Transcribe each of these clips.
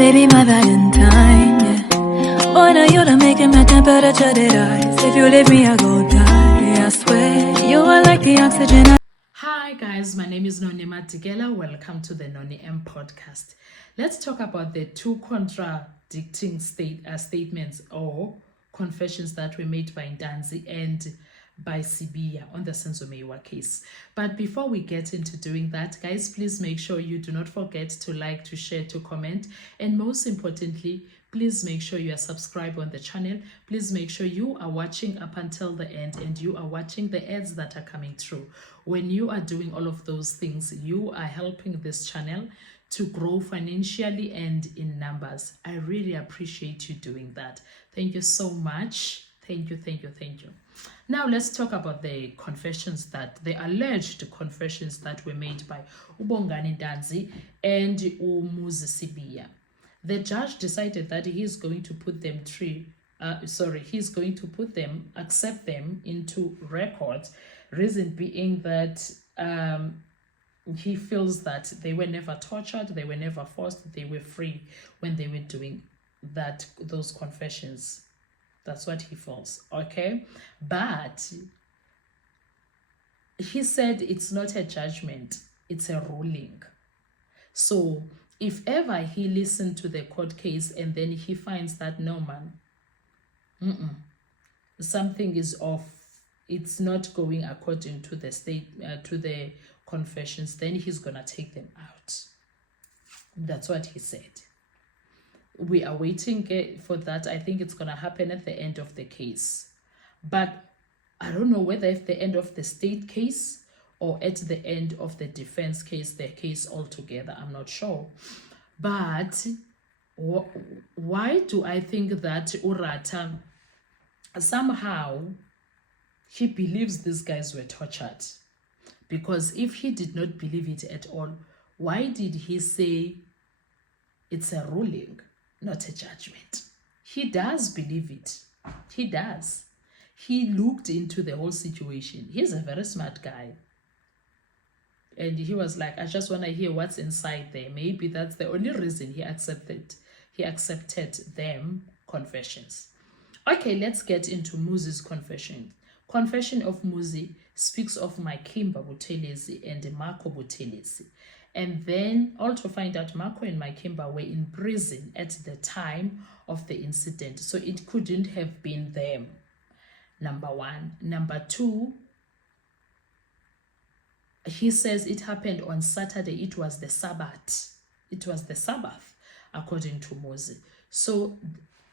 baby, my Valentine, yeah. Boy, now you're making my temperature rise. If you leave me, I go die. I swear, you are like the oxygen. Hi guys, my name is Noni Matigela. Welcome to the Noni M podcast. Let's talk about the two contradicting statements or confessions that were made by Ndanzi and by Sibiya on the Senzo Meyiwa case. But before we get into doing that, guys, please make sure you do not forget to like, to share, to comment, and most importantly, please make sure you are subscribed on the channel. Please make sure you are watching up until the end and you are watching the ads that are coming through. When you are doing all of those things, you are helping this channel to grow financially and in numbers. I really appreciate you doing that. Thank you so much. Thank you. Now let's talk about the alleged confessions that were made by Ubongani Ndanzi and Umuzi Sibiya. The judge decided that he's going to put them accept them into records. Reason being that he feels that they were never tortured, they were never forced, they were free when they were doing those confessions. That's what he feels, okay? But he said it's not a judgment, it's a ruling. So if ever he listened to the court case and then he finds that no man, something is off, it's not going according to the to the confessions, then he's gonna take them out. That's what he said. We are waiting for that. I think it's gonna happen at the end of the case, but I don't know whether at the end of the state case or at the end of the defense case, the case altogether, I'm not sure. But why do I think that Urata somehow he believes these guys were tortured? Because if he did not believe it at all, why did he say it's a ruling, not a judgment? He does believe it. He does. He looked into the whole situation. He's a very smart guy. And he was like, I just want to hear what's inside there. Maybe that's the only reason he accepted them confessions. Okay, let's get into Muzi's confession. Confession of Muzi speaks of Makimba Buthelezi and Marco Buthelezi. And then also find out Marco and Makimba were in prison at the time of the incident. So it couldn't have been them. Number one. Number two, he says it happened on Saturday. It was the Sabbath. It was the Sabbath, according to Muzi. So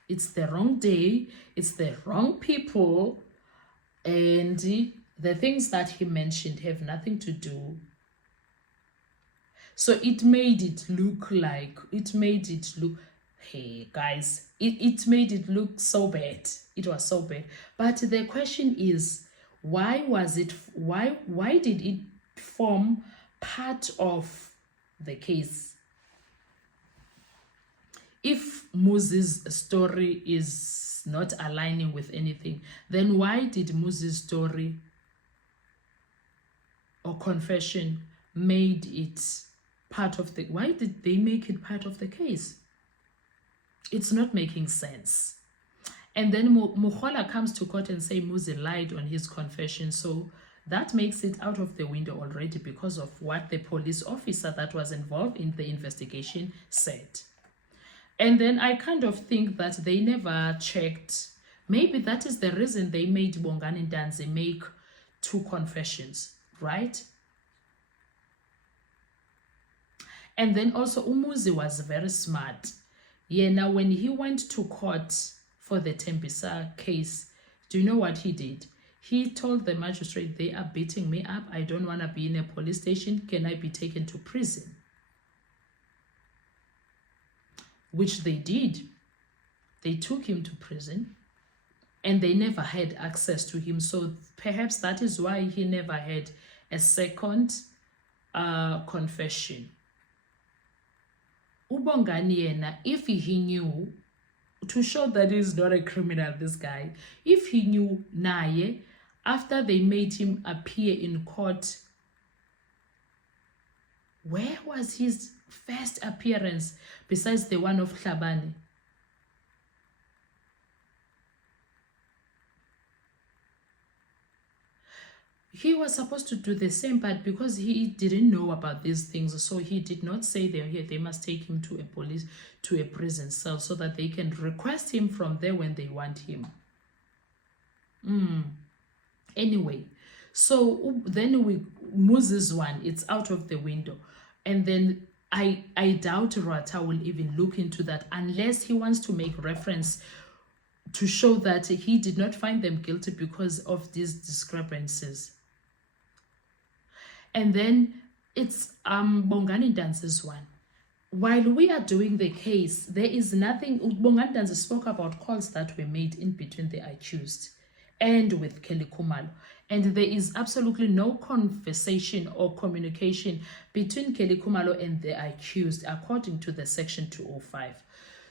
it's the wrong day. It's the wrong people. And the things that he mentioned have nothing to do. So it made it look, hey guys, it made it look so bad. It was so bad. But the question is, why did it form part of the case? If Muzi's story is not aligning with anything, then why did Muzi's story or confession made it part of why did they make it part of the case? It's not making sense. And then Mukhola comes to court and say Muzi lied on his confession. So that makes it out of the window already because of what the police officer that was involved in the investigation said. And then I kind of think that they never checked. Maybe that is the reason they made Bongani Ndanzi make two confessions, right? And then also Umuzi was very smart. Yeah, now when he went to court for the Tembisa case, do you know what he did? He told the magistrate, they are beating me up. I don't want to be in a police station. Can I be taken to prison? Which they did. They took him to prison and they never had access to him. So perhaps that is why he never had a second confession. Ubongani yena, if he knew, to show that he's not a criminal, this guy, if he knew naye, after they made him appear in court, where was his first appearance besides the one of Hlabane. He was supposed to do the same, but because he didn't know about these things, so he did not say they're here. They must take him to a prison cell so that they can request him from there when they want him. Anyway, so then Moses one, it's out of the window. And then I doubt Rata will even look into that unless he wants to make reference to show that he did not find them guilty because of these discrepancies. And then it's Bongani Dance's one. While we are doing the case, there is nothing. Bongani Dance spoke about calls that were made in between the accused and with Kelly Khumalo. And there is absolutely no conversation or communication between Kelly Khumalo and the accused, according to the section 205.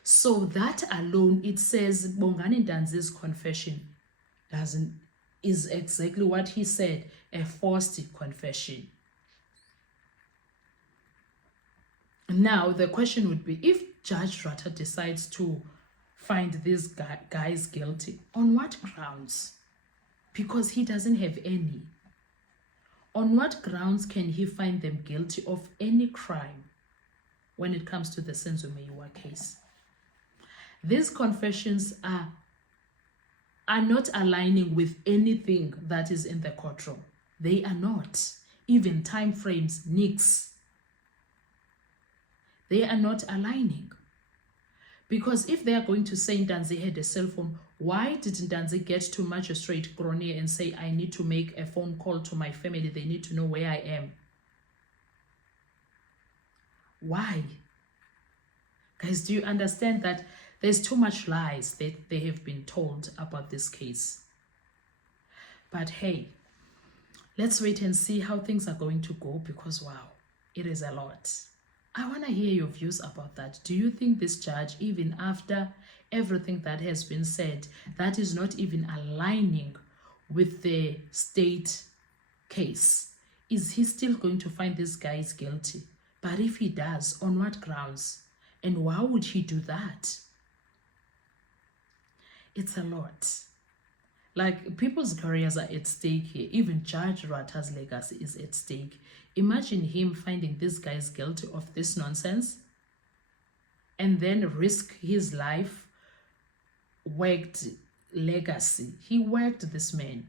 So that alone, it says Bongani Dance's confession is exactly what he said, a forced confession. Now, the question would be, if Judge Rata decides to find these guys guilty, on what grounds? Because he doesn't have any. On what grounds can he find them guilty of any crime when it comes to the Senzo Meyiwa case? These confessions are not aligning with anything that is in the courtroom. They are not. Even time frames, nix. They are not aligning. Because if they are going to say Ndanzi had a cell phone, why didn't Ndanzi get to Magistrate Gronier and say, I need to make a phone call to my family, they need to know where I am? Why? Guys, do you understand that there's too much lies that they have been told about this case? But hey, let's wait and see how things are going to go, because wow, it is a lot. I want to hear your views about that. Do you think this judge, even after everything that has been said, that is not even aligning with the state case, is he still going to find these guys guilty? But if he does, on what grounds? And why would he do that? It's a lot. Like, people's careers are at stake here. Even Judge Rata's legacy is at stake. Imagine him finding these guys guilty of this nonsense and then risk his life, worked legacy. He worked this man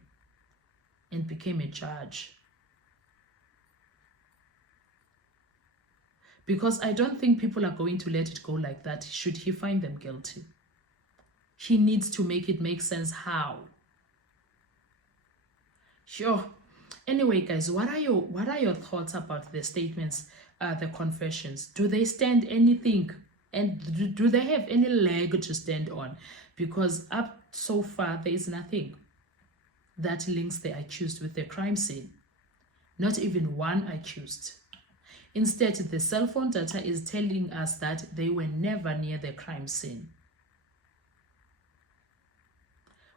and became a judge. Because I don't think people are going to let it go like that should he find them guilty. He needs to make it make sense. How? Sure. Anyway, guys, what are your thoughts about the statements, the confessions? Do they stand anything? And do they have any leg to stand on? Because up so far, there is nothing that links the accused with the crime scene. Not even one accused. Instead, the cell phone data is telling us that they were never near the crime scene.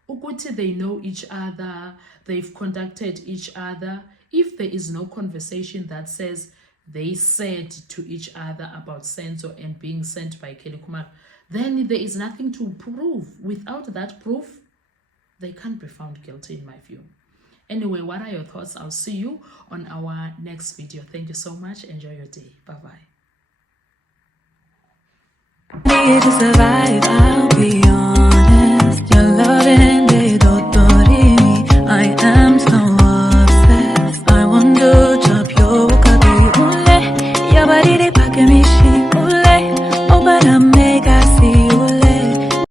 Ukuthi they know each other, they've contacted each other. If there is no conversation that says they said to each other about Senzo and being sent by Kelly Khumalo, then there is nothing to prove. Without that proof, they can't be found guilty in my view. Anyway, what are your thoughts? I'll see you on our next video. Thank you so much. Enjoy your day. Bye-bye. Need to survive, I'll be honest. Your loving me, I am so obsessed. I want to chop your kabi ule. Your body they pack me shit.